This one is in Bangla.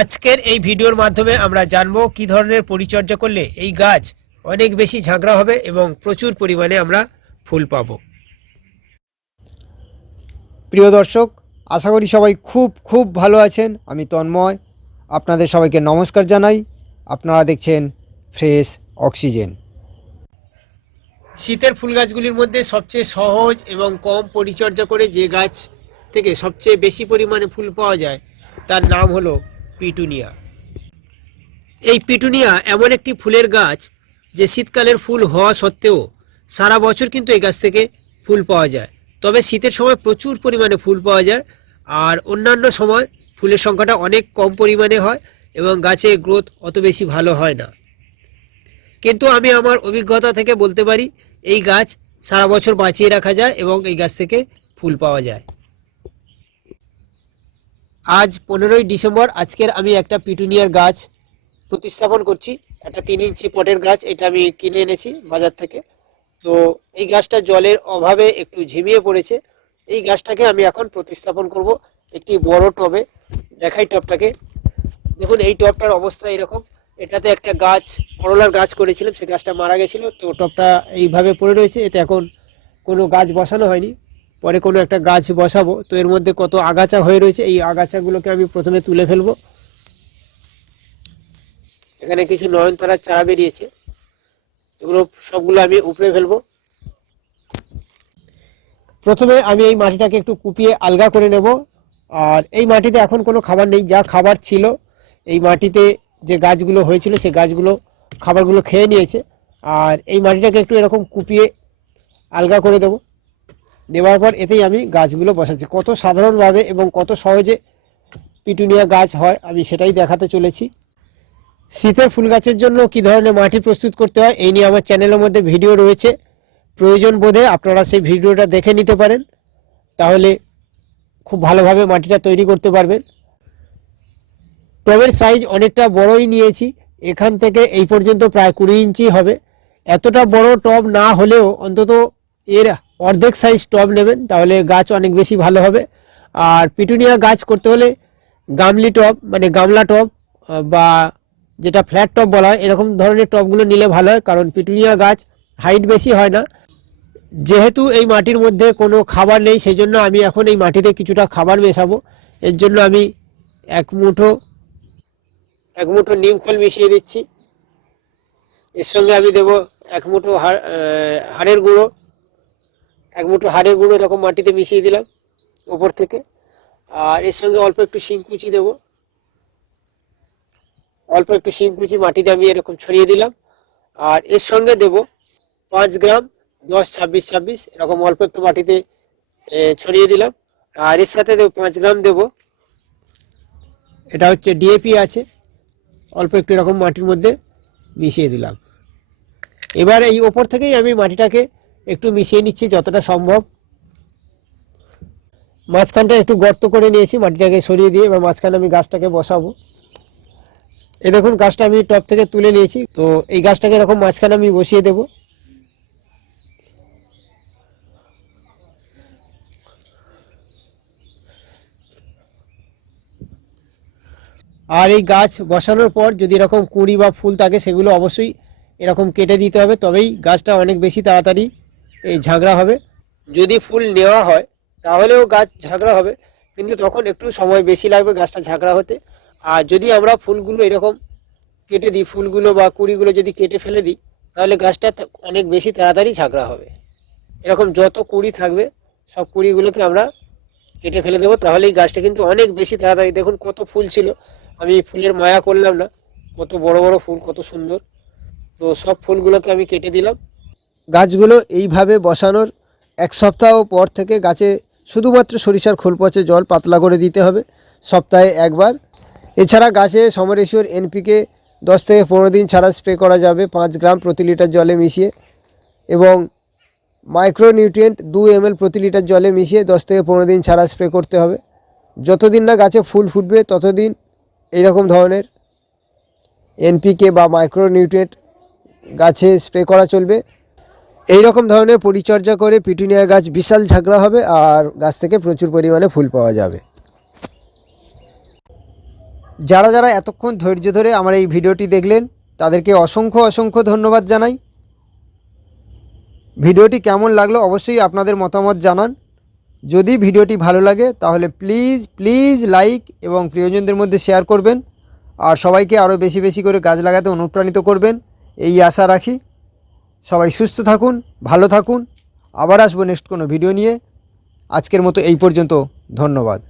আজকের এই ভিডিওর মাধ্যমে আমরা জানব কি ধরনের পরিচর্যা করলে এই গাছ অনেক বেশি ঝাঁকড়া হবে এবং প্রচুর পরিমাণে আমরা ফুল পাব। প্রিয় দর্শক আশা করি সবাই খুব খুব ভালো আছেন। আমি তন্ময়। আপনাদের সবাইকে নমস্কার জানাই। আপনারা দেখছেন ফ্রেশ অক্সিজেন। শীতের ফুল গাছগুলির মধ্যে সবচেয়ে সহজ এবং কম পরিচর্যা করে যে গাছ থেকে সবচেয়ে বেশি পরিমাণে ফুল পাওয়া যায় তার নাম হলো পিটুনিয়া। এই পিটুনিয়া এমন একটি ফুলের গাছ যে শীতকালের ফুল হওয়া সত্ত্বেও সারা বছর কিন্তু এই গাছ থেকে ফুল পাওয়া যায়। তবে শীতের সময় প্রচুর পরিমাণে ফুল পাওয়া যায় আর অন্যান্য সময় ফুলের সংখ্যাটা অনেক কম পরিমাণে হয় এবং গাছের গ্রোথ অত বেশি ভালো হয় না। কিন্তু আমি আমার অভিজ্ঞতা থেকে বলতে পারি, এই গাছ সারা বছর বাঁচিয়ে রাখা যায় এবং এই গাছ থেকে ফুল পাওয়া যায়। আজ পনেরোই ডিসেম্বর, আজকের আমি একটা পিটুনিয়ার গাছ প্রতিস্থাপন করছি, একটা তিন ইঞ্চি পটের গাছ, এটা আমি কিনে এনেছি বাজার থেকে। তো এই গাছটা জলের অভাবে একটু ঝিমিয়ে পড়েছে। এই গাছটাকে আমি এখন প্রতিস্থাপন করব একটি বড় টবে, দেখাই টবটাকে। দেখুন, এই টবটার অবস্থা এরকম। এটাতে একটা গাছ, করলার গাছ করেছিলাম, সে গাছটা মারা গেছিল। তো টবটা এইভাবে পড়ে রয়েছে, এতে এখন কোনো গাছ বসানো হয়নি। পরে কোনো একটা গাছ বসাবো, তো এর মধ্যে কত আগাছা হয়ে রয়েছে, এই আগাছাগুলোকে আমি প্রথমে তুলে ফেলব। এখানে কিছু নয়নতারার চারা বেরিয়েছে, এগুলো সবগুলো আমি উপরে ফেলব। প্রথমে আমি এই মাটিটাকে একটু কুপিয়ে আলগা করে নেব, আর এই মাটিতে এখন কোনো খাবার নেই, যা খাবার ছিল, এই মাটিতে যে গাছগুলো হয়েছিল সেই গাছগুলো, খাবারগুলো খেয়ে নিয়েছে। আর এই মাটিটাকে একটু এরকম কুপিয়ে আলগা করে দেব। দেওয়ার পর এতেই আমি গাছগুলো বসাচ্ছি। কত সাধারণভাবে এবং কত সহজে পিটুনিয়া গাছ হয় আমি সেটাই দেখাতে চলেছি। শীতের ফুল গাছের জন্য কি ধরনের মাটি প্রস্তুত করতে হয় এই নিয়ে আমার চ্যানেলের মধ্যে ভিডিও রয়েছে। প্রয়োজন বোধে আপনারা সেই ভিডিওটা দেখে নিতে পারেন। তাহলে খুব ভালোভাবে মাটিটা তৈরি করতে পারবেন। টবের সাইজ অনেকটা বড়ই নিয়েছি। এখান থেকে এই পর্যন্ত প্রায় কুড়ি ইঞ্চি হবে। এতটা বড় টব না হলেও অন্তত এর অর্ধেক সাইজ টব নেবেন, তাহলে গাছ অনেক বেশি ভালো হবে। আর পিটুনিয়া গাছ করতে হলে গামলি টব মানে গামলা টব বা যেটা ফ্ল্যাট টব বলা হয়, এরকম ধরনের টবগুলো নিলে ভালো হয়, কারণ পিটুনিয়া গাছ হাইট বেশি হয় না। যেহেতু এই মাটির মধ্যে কোনো খাবার নেই সেই জন্য আমি এখন এই মাটিতে কিছুটা খাবার মেশাবো। এর জন্য আমি এক মুঠো এক মুঠো নিম খোল মিশিয়ে দিচ্ছি। এর সঙ্গে আমি দেব এক মুঠো হাড় হাড়ের গুঁড়ো। এক মুঠো হাড়ের গুঁড়ো এরকম মাটিতে মিশিয়ে দিলাম ওপর থেকে। আর এর সঙ্গে অল্প একটু শিংকুচি দেব। অল্প একটু শিম কুচি মাটিতে আমি এরকম ছড়িয়ে দিলাম। আর এর সঙ্গে দেব পাঁচ গ্রাম দশ ছাব্বিশ ছাব্বিশ এরকম অল্প একটু মাটিতে ছড়িয়ে দিলাম। আর এর সাথে দেবো পাঁচ গ্রাম দেব। এটা হচ্ছে ডিএপি আছে। অল্প একটু এরকম মাটির মধ্যে মিশিয়ে দিলাম। এবার এই ওপর থেকেই আমি মাটিটাকে একটু মিশিয়ে নিচ্ছি যতটা সম্ভব। মাঝখানটা একটু গর্ত করে নিয়েছি, মাটিটাকে সরিয়ে দিয়ে এবার মাঝখানে আমি গাছটাকে বসাবো। এই দেখুন, গাছটা আমি টপ থেকে তুলে নিয়েছি। তো এই গাছটাকে এরকম মাঝখানে আমি বসিয়ে দেবো। আর এই গাছ বসানোর পর যদি এরকম কুঁড়ি বা ফুল থাকে, সেগুলো অবশ্যই এরকম কেটে দিতে হবে। তবেই গাছটা অনেক বেশি তাড়াতাড়ি এই ঝাঁকড়া হবে। যদি ফুল নেওয়া হয়, তাহলেও গাছ ঝাঁকড়া হবে। কিন্তু তখন একটু সময় বেশি লাগবে গাছটা ঝাঁকড়া হতে। আর যদি আমরা ফুলগুলো এরকম কেটে দিই, ফুলগুলো বা কুড়িগুলো যদি কেটে ফেলে দিই, তাহলে গাছটা অনেক বেশি তাড়াতাড়ি ঝাঁকড়া হবে। এরকম যত কুড়ি থাকবে, সব কুড়িগুলোকে আমরা কেটে ফেলে দেবো। তাহলেই গাছটা কিন্তু অনেক বেশি তাড়াতাড়ি, দেখুন কত ফুল ছিল। আমি ফুলের মায়া করলাম না। কত বড় বড় ফুল, কত সুন্দর। তো সব ফুলগুলোকে আমি কেটে দিলাম। গাছগুলো এইভাবে বসানোর এক সপ্তাহ পর থেকে গাছে শুধুমাত্র সরিষার খোল পচে জল পাতলা করে দিতে হবে। সপ্তাহে একবার। এছাড়া গাছে সমরেশিওর এনপিকে দশ থেকে পনেরো দিন ছাড়া স্প্রে করা যাবে। পাঁচ গ্রাম প্রতি লিটার জলে মিশিয়ে এবং মাইক্রোনিউট্রিয়েন্ট দু এম এল প্রতি লিটার জলে মিশিয়ে দশ থেকে পনেরো দিন ছাড়া স্প্রে করতে হবে। যতদিন না গাছে ফুল ফুটবে, ততদিন এইরকম ধরনের এনপিকে বা মাইক্রোনিউট্রিয়েন্ট গাছে স্প্রে করা চলবে। এই রকম ধরনের পরিচর্যা করে পিটুনিয়া গাছ বিশাল ঝাঁকড়া হবে আর গাছ থেকে প্রচুর পরিমাণে ফুল পাওয়া যাবে। যারা যারা এতক্ষণ ধৈর্য ধরে আমার এই ভিডিওটি দেখলেন, তাদেরকে অসংখ্য অসংখ্য ধন্যবাদ জানাই। ভিডিওটি কেমন লাগল অবশ্যই আপনাদের মতামত জানান। যদি ভিডিওটি ভালো লাগে, তাহলে প্লিজ প্লিজ লাইক এবং প্রিয়জনদের মধ্যে শেয়ার করবেন। আর সবাইকে আরও বেশি বেশি করে গাছ লাগাতে অনুপ্রাণিত করবেন। এই আশা রাখি। সবাই সুস্থ থাকুন, ভালো থাকুন। আবার আসব নেক্সট কোনো ভিডিও নিয়ে। আজকের মতো এই পর্যন্ত, ধন্যবাদ।